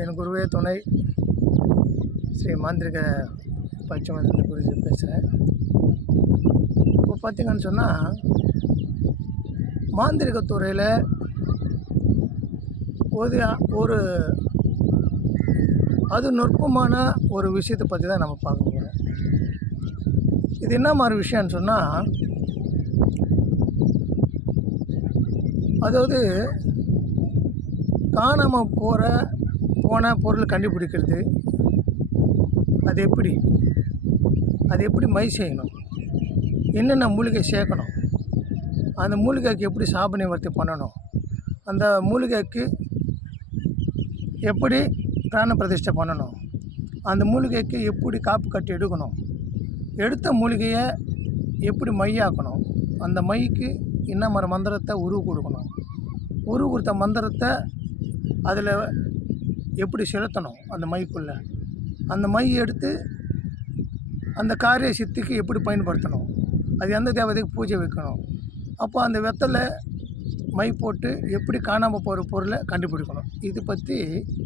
என் குருவே துணை ஸ்ரீ மாந்திரிக பச்சைமந்திர குருஜி பேசுகிறேன். இப்போ பார்த்திங்கன்னு சொன்னால், மாந்திரிகத்துறையில் ஒரு அது நுட்பமான ஒரு விஷயத்தை பற்றி தான் நம்ம பார்க்க போகிறோம். இது என்ன மாதிரி விஷயம்னு சொன்னால், அதாவது காணாமல் போன பொருள் கண்டுபிடிக்கிறது. அது எப்படி மை செய்யணும், என்னென்ன மூலிகை சேர்க்கணும், அந்த மூலிகைக்கு எப்படி சாப நிவர்த்தி பண்ணணும், அந்த மூலிகைக்கு எப்படி பிராண பிரதிஷ்டை பண்ணணும், அந்த மூலிகைக்கு எப்படி காப்பு கட்டி எடுக்கணும், எடுத்த மூலிகையை எப்படி மையாக்கணும், அந்த மைக்கு என்ன மாதிரி மந்திரத்தை உருவு கொடுக்கணும், உருவு கொடுத்த மந்திரத்தை அதில் எப்படி செலுத்தணும், அந்த மைக்குள்ளே அந்த மை எடுத்து அந்த காரிய சித்திக்கு எப்படி பயன்படுத்தணும், அது எந்த தேவதைக்கு பூஜை வைக்கணும், அப்போ அந்த வெத்தலை மை போட்டு எப்படி காணாமல் போகிற பொருளை கண்டுபிடிக்கணும். இது பற்றி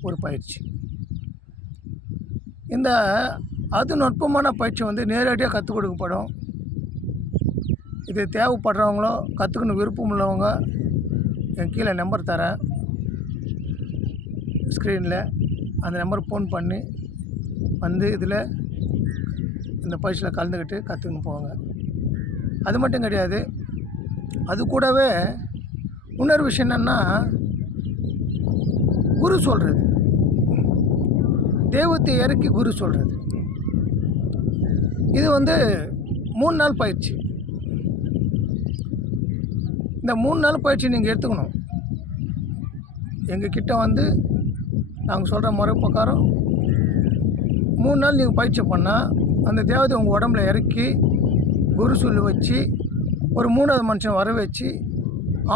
ஒரு பயிற்சி. இந்த அது நுட்பமான பயிற்சி நேரடியாக கற்றுக் கொடுக்கப்படும். இது தேவைப்படுறவங்களோ கற்றுக்கணும் விருப்பம் உள்ளவங்க என் கீழே நம்பர் தரேன், ஸ்க்ரீனில் அந்த நம்பர் ஃபோன் பண்ணி இதில் இந்த பயிற்சியில் கலந்துக்கிட்டு கற்றுக்கின்னு போவாங்க. அது மட்டும் கிடையாது, அது கூடவே இன்னொரு விஷயம் என்னென்னா, குரு சொல்கிறது, தெய்வத்தை இறக்கி குரு சொல்கிறது. இது 3 நாள் பயிற்சி. இந்த 3 நாள் பயிற்சி நீங்கள் எடுத்துக்கணும். எங்கள் கிட்டே நாங்கள் சொல்கிற முறை பிரகாரம் 3 நாள் நீங்கள் பயிற்சி பண்ணால் அந்த தேவதை உங்கள் உடம்புல இறக்கி குரு சொல்லி வச்சு ஒரு 3வது மனுஷன் வர வச்சு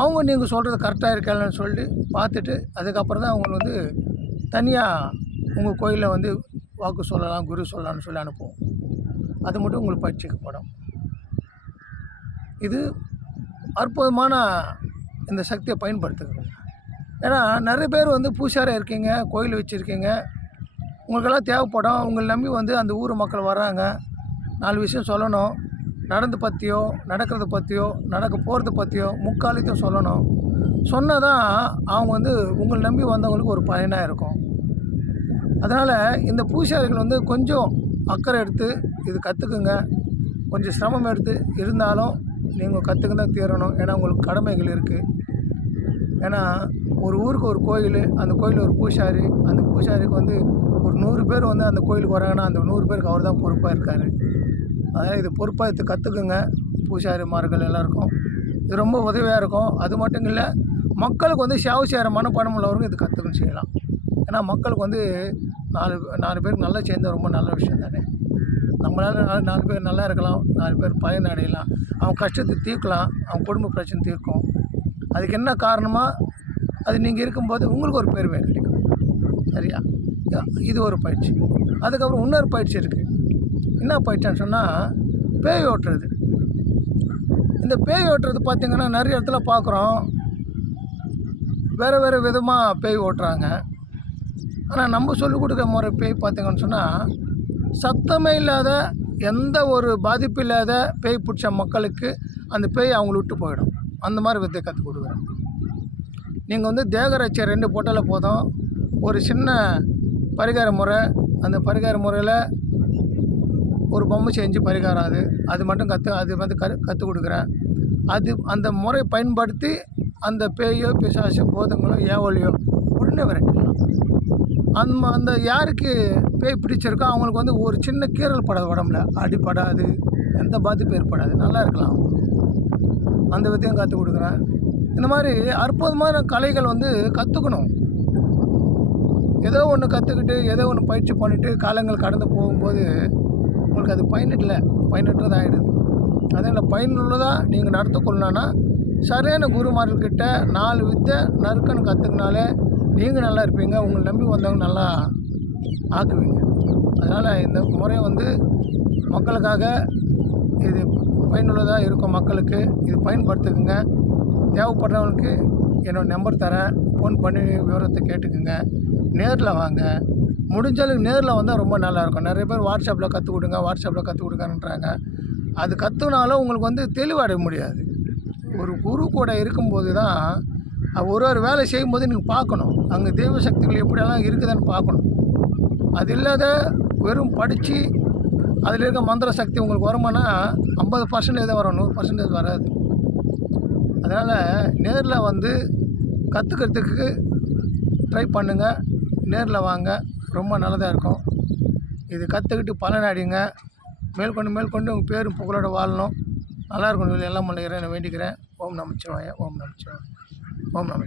அவங்க நீங்கள் சொல்கிறது கரெக்டாக இருக்கலன்னு சொல்லிட்டு பார்த்துட்டு அதுக்கப்புறம் தான் அவங்க தனியாக உங்கள் கோயிலில் வாக்கு சொல்லலாம், குரு சொல்லலாம்னு சொல்லி அனுப்புவோம். அது மட்டும் உங்களுக்கு பயிற்சிக்கப்படும். இது அற்புதமான இந்த சக்தியை பயன்படுத்துகிறோம். ஏன்னா நிறைய பேர் பூசாரியாக இருக்கீங்க, கோயில் வச்சுருக்கீங்க, உங்களுக்கெல்லாம் தேவைப்படும். உங்களை நம்பி அந்த ஊர் மக்கள் வர்றாங்க, 4 விஷயம் சொல்லணும், நடந்து பற்றியோ நடக்கிறத பற்றியோ நடக்க போகிறத பற்றியோ முக்காலத்தையும் சொல்லணும். சொன்னால் தான் அவங்க உங்களை நம்பி வந்தவங்களுக்கு ஒரு பயனாக இருக்கும். அதனால் இந்த பூசாரிகள் கொஞ்சம் அக்கறை எடுத்து இது கற்றுக்குங்க. கொஞ்சம் சிரமம் எடுத்து இருந்தாலும் நீங்கள் கற்றுக்க தான் தீரணும். ஏன்னா உங்களுக்கு கடமைகள் இருக்குது. ஏன்னா ஒரு ஊருக்கு ஒரு கோயில், அந்த கோயிலில் ஒரு பூசாரி, அந்த பூசாரிக்கு ஒரு 100 பேர் அந்த கோயிலுக்கு வராங்கன்னா அந்த 100 பேருக்கு அவர் தான் பொறுப்பாக இருக்கார். அதனால் இது பொறுப்பாக இது கற்றுக்குங்க. பூசாரிமார்கள் எல்லாருக்கும் இது ரொம்ப உதவியாக இருக்கும். அது மட்டும் இல்லை, மக்களுக்கு சேவை செய்கிற மனப்பாடம் உள்ளவர்கள் இது கற்றுக்கணும் செய்யலாம். ஏன்னா மக்களுக்கு 4 பேருக்கு நல்லா சேர்ந்தால் ரொம்ப நல்ல விஷயம் தானே. நம்மளால் 4 பேர் நல்லா இருக்கலாம், 4 பேர் பயன் அடையலாம், அவங்க கஷ்டத்தை தீர்க்கலாம், அவங்க குடும்ப பிரச்சனை தீர்க்கும். அதுக்கு என்ன காரணமாக அது நீங்கள் இருக்கும்போது உங்களுக்கு ஒரு பெருமை கிடைக்கும். சரியா? இது ஒரு பயிற்சி. அதுக்கப்புறம் இன்னொரு பயிற்சி இருக்குது. என்ன பயிற்சின்னு சொன்னால், பேய் ஓட்டுறது. இந்த பேய் ஓட்டுறது பார்த்திங்கன்னா நிறைய இடத்துல பார்க்குறோம். வேறு விதமாக பேய் ஓட்டுறாங்க. ஆனால் நம்ம சொல்லிக் கொடுக்குற முறை பேய் பார்த்திங்கன்னு சொன்னால், சத்தமே இல்லாத எந்த ஒரு பாதிப்பு இல்லாத பேய் பிடிச்ச மக்களுக்கு அந்த பேய் அவங்கள விட்டு போயிடும். அந்த மாதிரி வித்தை கற்றுக் கொடுக்குறேன். நீங்கள் தேகரட்சை 2 போட்டாலே போதும். ஒரு சின்ன பரிகார முறை, அந்த பரிகார முறையில் ஒரு பொம்மை செஞ்சு பரிகாரம் அது மட்டும் கற்றுக் கொடுக்குறேன். அந்த முறை பயன்படுத்தி அந்த பேயோ பிசாசோ போதங்களோ ஏவலியோ உடனே விரட்டிடலாம். அந்த யாருக்கு பேய் பிடிச்சிருக்கோ அவங்களுக்கு ஒரு சின்ன கீறல் படாது, உடம்புல அடிப்படாது, எந்த பாதிப்பு ஏற்படாது, நல்லா இருக்கலாம். அந்த வித்தையும் கற்றுக் கொடுக்குறேன். இந்த மாதிரி அற்புதமான கலைகள் கற்றுக்கணும். ஏதோ ஒன்று கற்றுக்கிட்டு ஏதோ ஒன்று பயிற்சி பண்ணிவிட்டு காலங்கள் கடந்து போகும்போது உங்களுக்கு அது பயனற்றதாக ஆகிடுது. அதனால் பயனுள்ளதாக நீங்கள் நடத்திக்கொள்ளணுன்னா சரியான குருமார்கள்கிட்ட 4 வித்தை நறுக்குன்னு கற்றுக்கினாலே நீங்கள் நல்லா இருப்பீங்க, உங்களை நம்பி வந்தவங்க நல்லா ஆக்குவீங்க. அதனால் இந்த முறை மக்களுக்காக இது பயனுள்ளதாக இருக்கும். மக்களுக்கு இது பயன்படுத்துக்குங்க. தேவைப்படுறவங்களுக்கு என்னோடய நம்பர் தரேன், ஃபோன் பண்ணி விவரத்தை கேட்டுக்குங்க. நேரில் வாங்க. முடிஞ்ச அளவுக்கு நேரில் வந்தால் ரொம்ப நல்லாயிருக்கும். நிறைய பேர் வாட்ஸ்அப்பில் கற்றுக் கொடுங்க, வாட்ஸ்அப்பில் கற்றுக் கொடுங்கன்றாங்க. அது கற்றுனாலும் உங்களுக்கு வந்து தெளிவடைய முடியாது. ஒரு குரு கூட இருக்கும்போது தான் ஒரு ஒரு வேலை செய்யும்போது நீங்கள் பார்க்கணும். அங்கே தெய்வ சக்திகள் எப்படியெல்லாம் இருக்குதுன்னு பார்க்கணும். அது இல்லாத வெறும் படித்து அதில் இருக்க மந்திர சக்தி உங்களுக்கு வருமானா 50% தான் வரும், 100% வராது. அதனால் நேரில் வந்து கற்றுக்கிறதுக்கு ட்ரை பண்ணுங்கள். நேரில் வாங்க, ரொம்ப நல்லதாக இருக்கும். இது கற்றுக்கிட்டு பலனடைங்க. மேற்கொண்டு மேற்கொண்டு உங்கள் பேரும் புகழோட வாழணும். நல்லா இருக்கணும். எல்லாம் வல்ல இறைவனை வேண்டிக்கிறேன். ஓம் நமச்சிவாய, ஓம் நமச்சிவாய, ஓம் நம